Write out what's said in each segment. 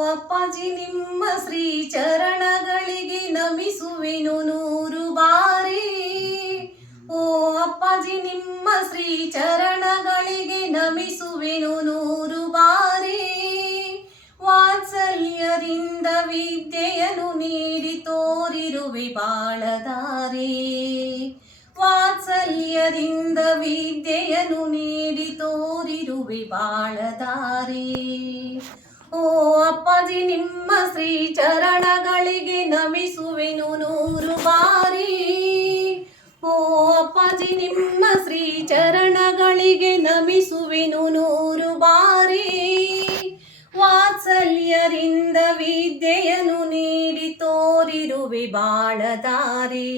ಅಪ್ಪಾಜಿ, ನಿಮ್ಮ ಶ್ರೀ ಚರಣಗಳಿಗೆ ನಮಿಸುವೆನು ನೂರು ಬಾರಿ. ಓ ಅಪ್ಪಾಜಿ, ನಿಮ್ಮ ಶ್ರೀ ಚರಣಗಳಿಗೆ ನಮಿಸುವೆನು ನೂರು ಬಾರಿ. ವಾತ್ಸಲ್ಯದಿಂದ ವಿದ್ಯೆಯನ್ನು ನೀಡಿ ತೋರಿರುವೆ ಬಾಳದಾರಿ. ವಾತ್ಸಲ್ಯದಿಂದ ವಿದ್ಯೆಯನ್ನು ನೀಡಿ ತೋರಿರುವೆ ಬಾಳದಾರಿ. ನಿಮ್ಮ ಶ್ರೀ ಚರಣಗಳಿಗೆ ನಮಿಸುವೆನು ನೂರು ಬಾರಿ. ಓ ಅಪ್ಪಾಜಿ, ನಿಮ್ಮ ಶ್ರೀ ಚರಣಗಳಿಗೆ ನಮಿಸುವೆನು ನೂರು ಬಾರಿ. ವಾತ್ಸಲ್ಯರಿಂದ ವಿದ್ಯೆಯನ್ನು ನೀಡಿ ತೋರಿರುವೆ ಬಾಳದಾರಿ.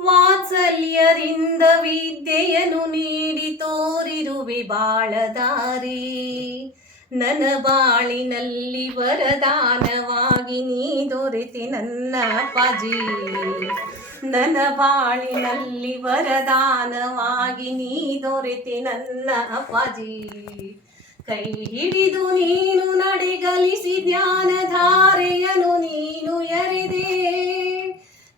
ವಾತ್ಸಲ್ಯರಿಂದ ವಿದ್ಯೆಯನ್ನು ನೀಡಿ ತೋರಿರುವೆ ಬಾಳದಾರಿ. ನನ್ನ ಬಾಳಿನಲ್ಲಿ ವರದಾನವಾಗಿ ನೀ ದೊರೆತಿ ನನ್ನ ಅಪ್ಪಾಜಿ. ನನ್ನ ಬಾಳಿನಲ್ಲಿ ವರದಾನವಾಗಿ ನೀ ದೊರೆತಿ ನನ್ನ ಅಪ್ಪಾಜಿ. ಕೈ ಹಿಡಿದು ನೀನು ನಡೆಗಲಿಸಿ ಜ್ಞಾನಧಾರೆಯನು ನೀನು ಎರೆದೆ.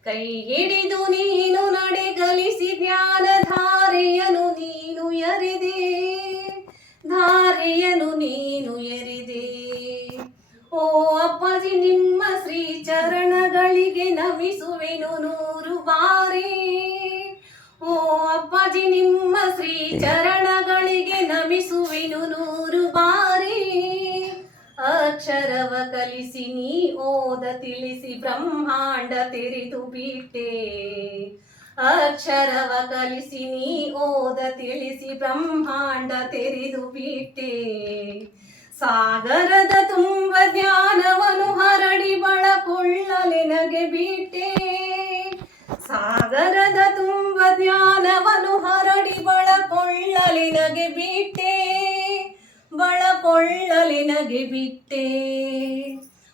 ಕೈ ಹಿಡಿದು ನೀನು ನಡೆಗಲಿಸಿ ಧ್ಯಾನಧಾರಿಯನು ನೀನು ಎರೆದೆ. ಧಾರೆಯನು ನೀನು ಎರಿದೆ. ಓ ಅಪ್ಪಾಜಿ, ನಿಮ್ಮ ಶ್ರೀ ಚರಣಗಳಿಗೆ ನಮಿಸುವೆನು ನೂರು ಬಾರಿ. ಓ ಅಪ್ಪಾಜಿ, ನಿಮ್ಮ ಶ್ರೀ ಚರಣಗಳಿಗೆ ನಮಿಸುವೆನು ನೂರು ಬಾರಿ. ಅಕ್ಷರವ ಕಲಿಸಿ ನೀ ಓದ ತಿಳಿಸಿ ಬ್ರಹ್ಮಾಂಡ ತೆರೆದು ಬಿಟ್ಟೆ. ಅಕ್ಷರವ ಕಲಿಸಿ ನೀ ಓದ ತಿಳಿಸಿ ಬ್ರಹ್ಮಾಂಡ ತೆರೆದು ಬಿಟ್ಟೆ. ಸಾಗರದ ತುಂಬ ಜ್ಞಾನವನ್ನು ಹರಡಿ ಬಳಕೊಳ್ಳಲೆನಗೆ ಬಿಟ್ಟೆ. ಸಾಗರದ ತುಂಬ ಜ್ಞಾನವನ್ನು ಹರಡಿ ಬಳಕೊಳ್ಳಲೆನಗೆ ಬಿಟ್ಟೆ. ಬಳಕೊಳ್ಳಲೆನಗೆ ಬಿಟ್ಟೆ.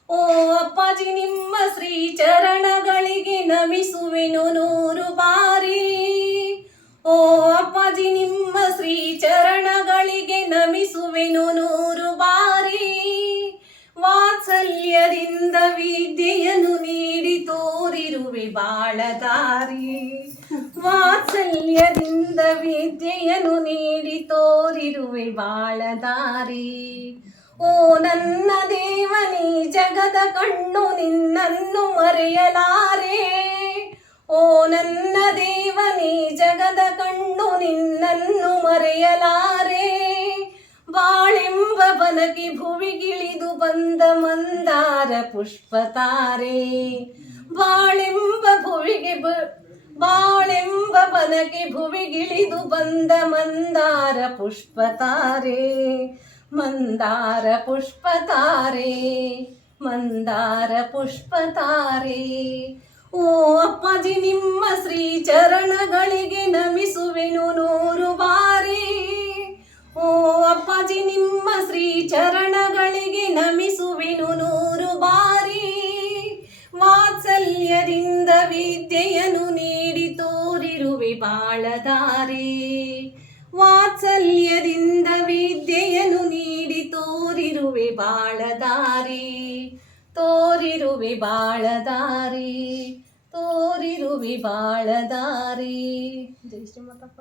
ಓ ಅಪ್ಪಾಜಿ, ನಿಮ್ಮ ಶ್ರೀ ಚರಣಗಳಿಗೆ ನಮಿಸುವೆನು ನಮಿಸುವೆನು ನೂರು ಬಾರಿ. ವಾತ್ಸಲ್ಯದಿಂದ ವಿದ್ಯೆಯನ್ನು ನೀಡಿ ತೋರಿರುವೆ ಬಾಳದಾರಿ. ವಾತ್ಸಲ್ಯದಿಂದ ವಿದ್ಯೆಯನ್ನು ನೀಡಿ ತೋರಿರುವೆ ಬಾಳದಾರಿ. ಓ ನನ್ನ ದೇವನಿ, ಜಗದ ಕಣ್ಣು ನಿನ್ನನ್ನು ಮರೆಯಲಾರೆ. ಓ ನನ್ನ ದೇವನಿ, ಜಗದ ಕಣ್ಣು ನಿನ್ನನ್ನು ಮರೆಯಲಾರೆ. ಬನಗೆ ಭುವಿಗಿಳಿದು ಬಂದ ಮಂದಾರ ಪುಷ್ಪತಾರೆ. ಬಾಳೆಂಬ ಭುವಿಗೆ ಬಾಳೆಂಬ ಬನಗೆ ಭುವಿಗಿಳಿದು ಬಂದ ಮಂದಾರ ಪುಷ್ಪತಾರೆ. ಮಂದಾರ ಪುಷ್ಪತಾರೆ ಮಂದಾರ ಪುಷ್ಪತಾರೆ. ಓ ಅಪ್ಪಾಜಿ, ನಿಮ್ಮ ಶ್ರೀ ಚರಣಗಳಿಗೆ ನಮಿಸುವೆನು ನೂರು ಬಾರಿ. ವಿದ್ಯೆಯನ್ನು ನೀಡಿ ತೋರಿರುವೆ ಬಾಳದಾರಿ. ವಾತ್ಸಲ್ಯದಿಂದ ವಿದ್ಯೆಯನ್ನು ನೀಡಿ ತೋರಿರುವೆ ಬಾಳದಾರಿ. ತೋರಿರುವೆ ಬಾಳದಾರಿ ತೋರಿರುವೆ ಬಾಳದಾರಿ. ಜೈ ಶ್ರೀಮಂತಪ್ಪ